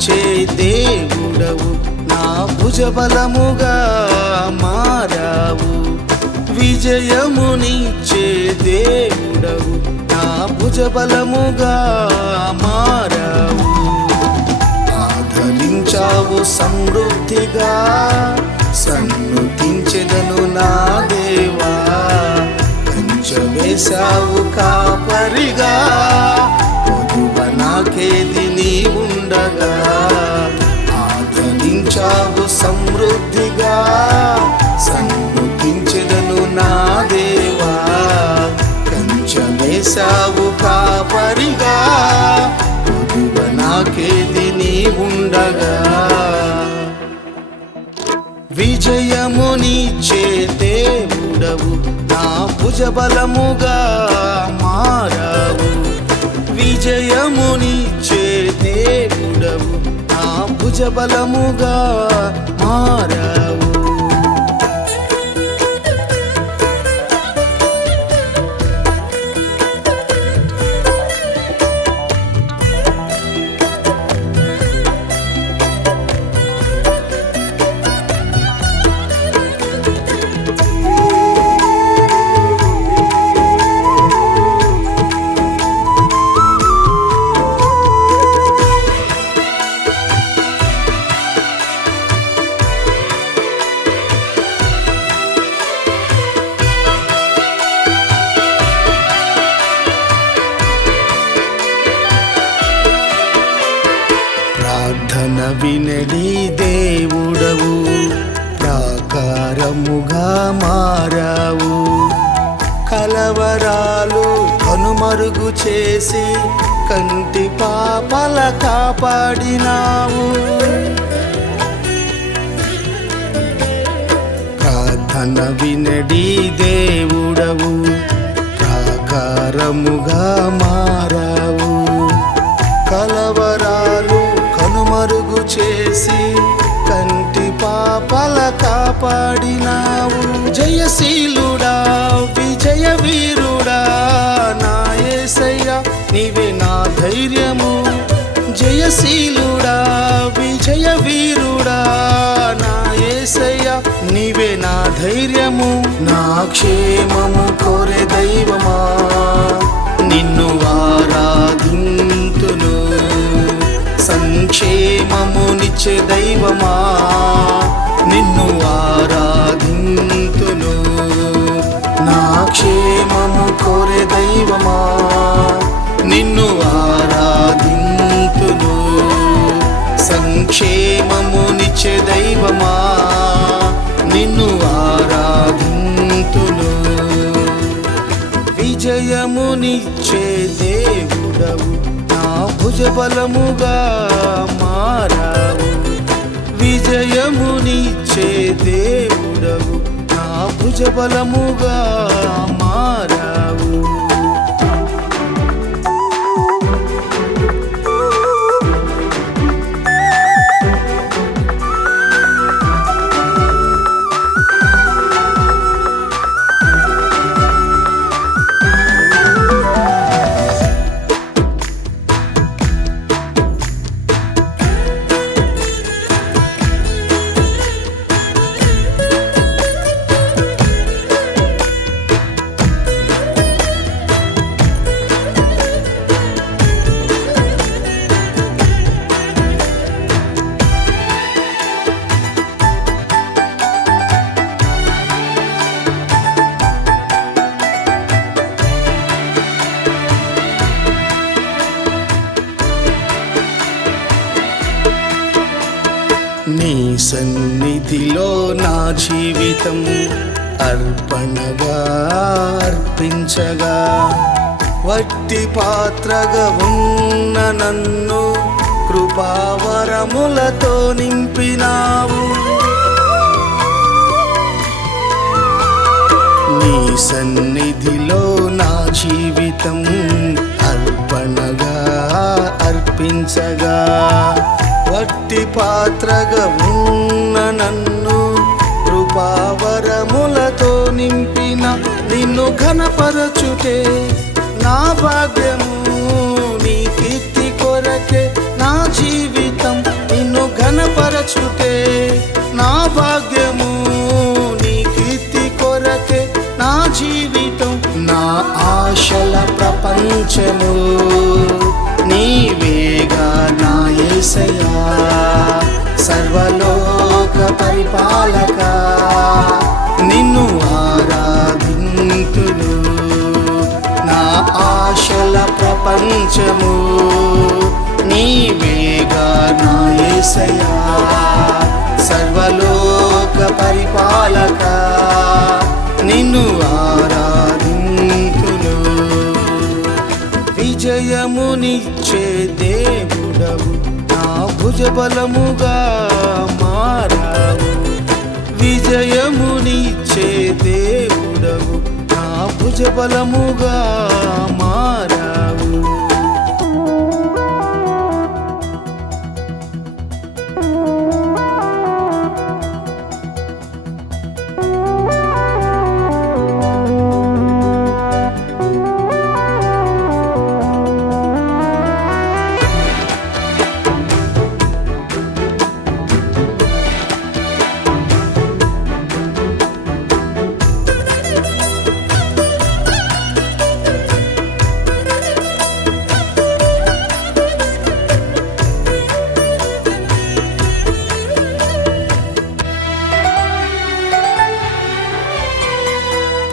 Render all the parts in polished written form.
విజయమునిచ్చే దేవుడవు నా భుజబలముగా మారావు. విజయమునిచ్చే దేవుడవు నా భుజబలముగా మారావు. ఆదరించావు సమృద్ధిగా సన్నుతించెదను నా దేవా. వేశావు కాపరిగా పొదువ నాకేది నీ ఉండగా. ఆదరించావు సమృద్ధిగా సన్నుతించెదను నా దేవా. వేశావు కాపరిగా పొదువ నాకేది నీ ఉండగా. విజయమునిచ్చే దేవుడవు నా భుజబలముగా మారావు. విజయమునిచ్చే దేవుడవు నా భుజబలముగా మారావు. ప్రార్థన వినడి దేవుడవు ప్రాకారముగా మారావు. కలవరాలు కనుమరుగు చేసి కంటి పాపల కాపాడినావు. ప్రార్థన వినడి దేవుడవు ప్రాకారముగా మారావు. కలవరాలు కనుమరుగు చేసి కంటి పాపల కాపాడినావు. జయశీలుడా విజయ వీరుడా నా యేసయ్యా నీవే నా ధైర్యము. జయశీలుడా విజయ వీరుడా నా యేసయ్యా నీవే నా ధైర్యము. నా క్షేమము కోరే దైవమా నిన్ను ఆరాధింతును. సంక్షేమమునిచ్చే దైవమా నిన్ను ఆరాధింతును. నా క్షేమము కోరే దైవమా నిన్ను ఆరాధింతును. సంక్షేమమునిచ్చే దైవమా నిన్ను ఆరాధింతును. విజయమునిచ్చే దేవుడవు నా భుజబలముగా మారావు. విజయమునిచ్చే దేవుడవు నా భుజబలముగా మారావు. నీ సన్నిధిలో నా జీవితం అర్పణగా అర్పించగా. వట్టి పాత్రగా ఉన్న నన్ను కృపావరములతో నింపినావు. నీ సన్నిధిలో నా జీవితం అర్పణగా అర్పించగా. వట్టి పాత్రగా ఉన్న నన్ను కృపావరములతో నింపిన. నిన్ను ఘనపరచుటే నా భాగ్యము. నీ కీర్తి కొరకే నా జీవితం ప్రపంచము నీవేగా నా యేసయ్యా, సర్వలోక పరిపాలక నిన్ను ఆరాధింతును. నా ఆశల ప్రపంచము నీవేగా నా యేసయ్యా, సర్వలోక పరిపాలక నిన్ను ఆరాధింతును. విజయమునిచ్చే దేవుడవు నా భుజబలముగా మారావు. విజయమునిచ్చే దేవుడవు నా భుజబలముగా మారావు.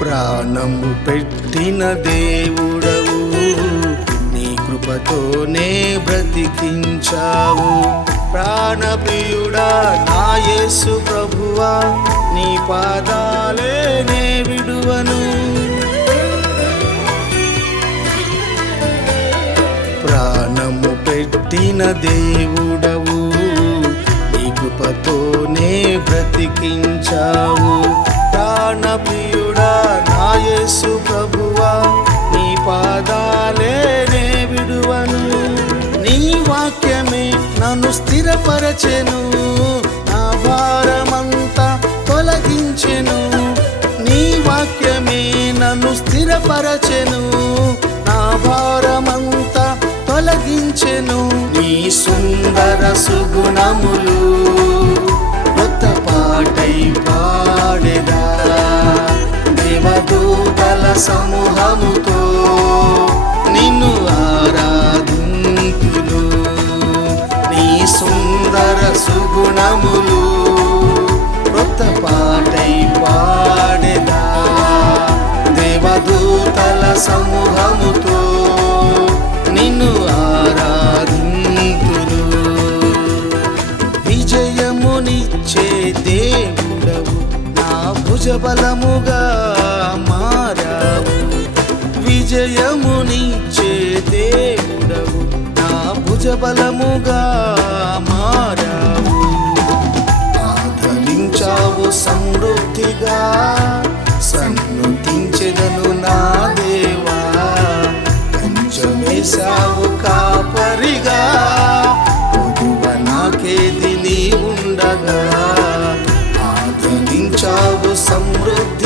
ప్రాణము పెట్టిన దేవుడవు నీ కృపతోనే బ్రతికించావు. ప్రాణప్రియుడా నా యేసు ప్రభువా, నీ పాదాలే నే విడువను. ప్రాణము పెట్టిన దేవుడవు నీ కృపతోనే బ్రతికించావు. ప్రాణప్రియుడా నా యేసు ప్రభువా, నీ పాదాలే నే విడువను. నీ వాక్యమే నన్ను స్థిరపరచెను, నా భారమంతా తొలగించెను. నీ వాక్యమే నన్ను స్థిరపరచెను, నా భారమంతా తొలగించెను. నీ సుందర సుగుణములు కొత్త పాటై పాడెదా, దేవదూతల సమూహముతో నిన్ను ఆరాధింతును. నీ సుందర సుగుణములు కొత్త పాటై పాడెదా, దేవదూతల సమూహముతో నిన్ను ఆరాధింతును. విజయమునిచ్చే దేవుడవు నా భుజబలముగా మారావు. విజయమునిచ్చే దేవుడవు నా భుజబలముగా మారావు. ఆదరించావు సమృద్ధిగా, సన్నుతించెదను నా దేవా. కంచెవేశావు కాపరిగా, పొదువ నాకేది నీ ఉండగా. ఆదరించావు సమృద్ధి